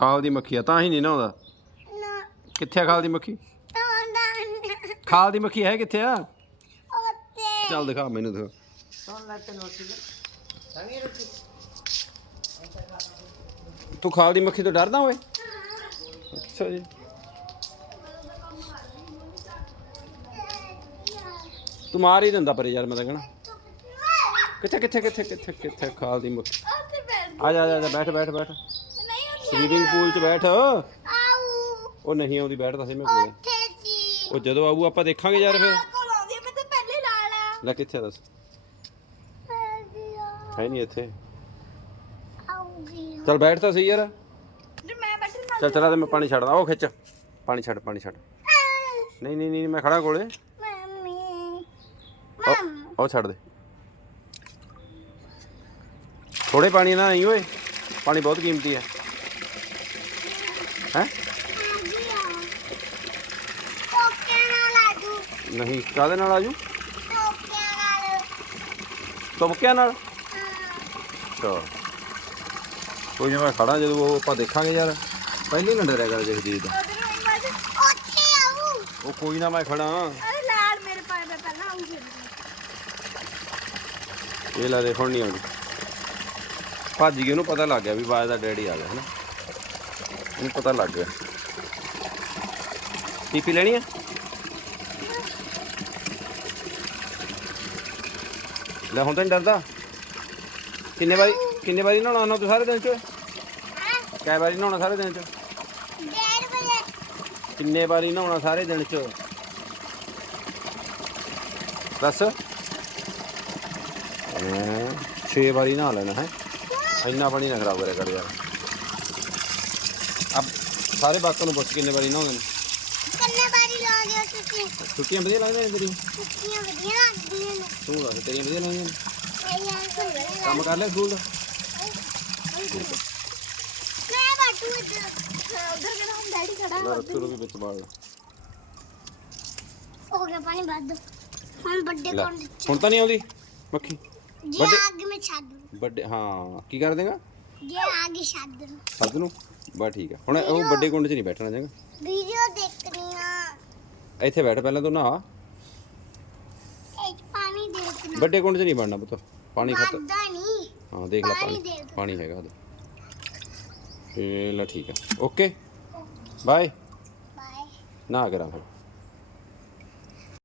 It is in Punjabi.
ਖਾਲ ਦੀ ਮੱਖੀ ਆ ਤਾਂ ਹੀ ਨਹੀਂ ਨਾ ਆਉਂਦਾ? ਨਾ। ਕਿੱਥੇ ਆ ਖਾਲ ਦੀ ਮੱਖੀ? ਖਾਲ ਦੀ ਮੱਖੀ ਹੈ ਕਿੱਥੇ ਆ? ਉੱਤੇ ਚੱਲ ਦਿਖਾ ਮੈਨੂੰ ਦਿਖਾ। ਸੁਣ ਲੈ ਤੈਨੂੰ ਰੋਟੀ ਦੇ। ਸੰਗੀ ਰੋਟੀ। ਤੂੰ ਖਾਲ ਦੀ ਮੱਖੀ ਤੋਂ ਡਰਦਾ ਓਏ? ਅੱਛਾ ਜੀ। ਤੂੰ ਮਾਰ ਹੀ ਦਿੰਦਾ ਪਰ ਯਾਰ ਮੈਂ ਤਾਂ ਕਹਣਾ। ਕਿੱਥੇ ਕਿੱਥੇ ਕਿੱਥੇ ਕਿੱਥੇ ਕਿੱਥੇ ਖਾਲ ਦੀ ਮੱਖੀ? ਉੱਤੇ ਬੈਠ। ਆ ਜਾ ਆ ਜਾ, ਆ ਜਾ ਬੈਠ ਬੈਠ ਬੈਠ। ਸਵੀਮਿੰਗ ਪੂਲ 'ਚ ਬੈਠ। ਉਹ ਨਹੀਂ ਆਉਂਦੀ ਬੈਠਦਾ ਸੀ ਮੈਂ ਕੋਲੇ। ਉੱਥੇ ਉਹ ਜਦੋਂ ਆਊ ਆਪਾਂ ਦੇਖਾਂਗੇ ਯਾਰ ਫਿਰ ਕੋਲ ਆਉਂਦੀ ਆ, ਮੈਂ ਤਾਂ ਪਹਿਲੇ ਲਾ ਕਿੱਥੇ ਆ ਦੱਸ? ਹੈ ਨਹੀਂ ਇੱਥੇ। ਚੱਲ ਬੈਠ ਤਾਂ ਸਹੀ ਯਾਰ। ਜੇ ਮੈਂ ਬੈਠੀ ਨਾ ਚੱਲ ਚਲਾ ਤੇ ਮੈਂ ਪਾਣੀ ਛੱਡਦਾ ਉਹ ਖਿੱਚ। ਪਾਣੀ ਛੱਡ ਪਾਣੀ ਛੱਡ। ਨਹੀਂ ਨਹੀਂ ਨਹੀਂ ਮੈਂ ਖੜਾ ਕੋਲੇ। ਮੰਮੀ। ਉਹ- ਉਹ ਛੱਡ ਦੇ। ਥੋੜੇ ਪਾਣੀ ਨਾਲ ਨਹੀਂ ਓਏ। ਪਾਣੀ ਬਹੁਤ ਕੀਮਤੀ ਹੈ ਹੈ? ਨਹੀਂ ਕਾਦੇ ਨਾਲ ਆਜੂ? ਨਾਲ ਤੁਮਕਿਆਂ ਨਾਲ? ਚਲ। ਕੋਈ ਨਾ ਮੈਂ ਖੜਾ ਜਦੋਂ ਉਹ ਆਪਾਂ ਦੇਖਾਂਗੇ ਯਾਰ। ਪਹਿਲੇ ਨਾ ਡਰਿਆ ਕਰ ਜਗਜੀਤ ਉੱਥੇ ਆਊ ਉਹ ਕੋਈ ਨਾ ਮੈਂ ਖੜਾ ਅਰੇ ਲਾਲ ਮੇਰੇ ਪਾਏ ਮੈਂ ਪਹਿਲਾਂ ਆਊਗੀ ਇਹ ਲੈ ਦੇ ਹੁਣ ਨਹੀਂ ਆਉਂਦੀ। ਭੱਜ ਗਈ, ਉਹਨੂੰ ਪਤਾ ਲੱਗ ਗਿਆ ਵੀ ਬਾਜ ਦਾ ਡੈਡੀ ਆ ਗਿਆ, ਹਨਾ? ਉਹਨੂੰ ਪਤਾ ਲੱਗ ਗਿਆ। ਪੀਪੀ ਲੈਣੀ ਆ? ਲੈ ਹੁਣ ਤਾਂ ਨਹੀਂ ਡਰਦਾ। ਕਿੰਨੇ ਵਾਰੀ ਕਿੰਨੇ ਵਾਰੀ ਨਹਾਉਣਾ ਉਹਨਾਂ ਤੂੰ ਸਾਰੇ ਦਿਨ ਚ? ਹਾਂ ਕੈ ਵਾਰੀ ਨਹਾਉਣਾ ਸਾਰੇ ਦਿਨ ਚ? ਡੇਢ ਵਜੇ। ਕਿੰਨੇ ਵਾਰੀ ਨਹਾਉਣਾ ਸਾਰੇ ਦਿਨ ਚ? ਦੱਸ। 6 ਵਾਰੀ ਨਹਾ ਲੈਣਾ ਹੈ? ਇੰਨਾ ਪਾਣੀ ਨਾ ਖਰਾਬ ਕਰਿਆ ਕਰ ਯਾਰ। ਅਬ ਸਾਰੇ ਬਾਕਾਂ ਨੂੰ ਪੁੱਛ ਕਿੰਨੇ ਵਾਰੀ ਨਹਾਉਂਦੇ ਨੇ? ਕਿੰਨੇ ਵਾਰੀ ਲਾਉਂਦੇ ਹੋ ਤੁਸੀਂ? ਛੁੱਟੀਆਂ ਵਧੀਆ ਲੱਗਦੀਆਂ ਨੇ ਤੇਰੀ ਕੁੱਤੀਆਂ ਵਧੀਆ ਲੱਗਦੀਆਂ ਨੇ। ਤੂੰ ਦੱਸ ਤੇਰੀਆਂ ਵਧੀਆ ਲੱਗਦੀਆਂ ਨੇ? ਕੰਮ ਕਰ ਲਿਆ ਸਕੂਲ ਦਾ? ਮੈਂ ਬਾਟੂ ਇੱਧਰ। ਉਧਰ ਕਿਹੜਾ ਹੁਣ ਡੈਡੀ ਖੜਾ ਲੈ ਰੱਤੂ ਨੂੰ ਵੀ ਵਿੱਚ ਬਾੜ ਲਾ ਹੋ ਗਿਆ ਪਾਣੀ ਵੱਧ। ਹੁਣ ਵੱਡੇ ਲੈ ਕੋਲ ਹੁਣ ਤਾਂ ਨਹੀਂ ਆਉਂਦੀ ਮੱਖੀ? ਜੇ ਵੱਡੇ- ਆਗ ਮੈਂ ਛੱਡ ਵੱਡੇ ਹਾਂ ਕੀ ਕਰ ਦੇਗਾ? ਜੇ ਆਗ ਛੱਡ ਦੂੰ ਸੱਦ ਨੂੰ ਬਸ ਠੀਕ ਆ। ਹੁਣ ਉਹ ਵੱਡੇ ਕੁੰਡ 'ਚ ਨਹੀਂ ਬੈਠਣਾ ਚੰਗਾ ਵੀਡੀਓ ਦੇਖਣੀ ਆ ਇੱਥੇ ਬੈਠ ਪਹਿਲਾਂ ਤੂੰ ਨਹਾ। ਇਹ 'ਚ ਪਾਣੀ ਦੇਖਣਾ। ਵੱਡੇ ਕੁੰਡ 'ਚ ਨਹੀਂ ਵੜਨਾ ਪੁੱਤ। ਪਾਣੀ ਖਤਮ ਵੱਧਦਾ ਨਹੀਂ। ਹਾਂ ਦੇਖ ਲੈ ਪਾਣੀ ਪਾਣੀ। ਦੇਖ। ਪਾਣੀ ਹੈਗਾ ਉਹਦੇ ਇਹ ਲੈ ਠੀਕ ਆ। ਓਕੇ। ਬਾਏ। ਬਾਏ। ਨਾ ਕਰਾਂ ਫਿਰ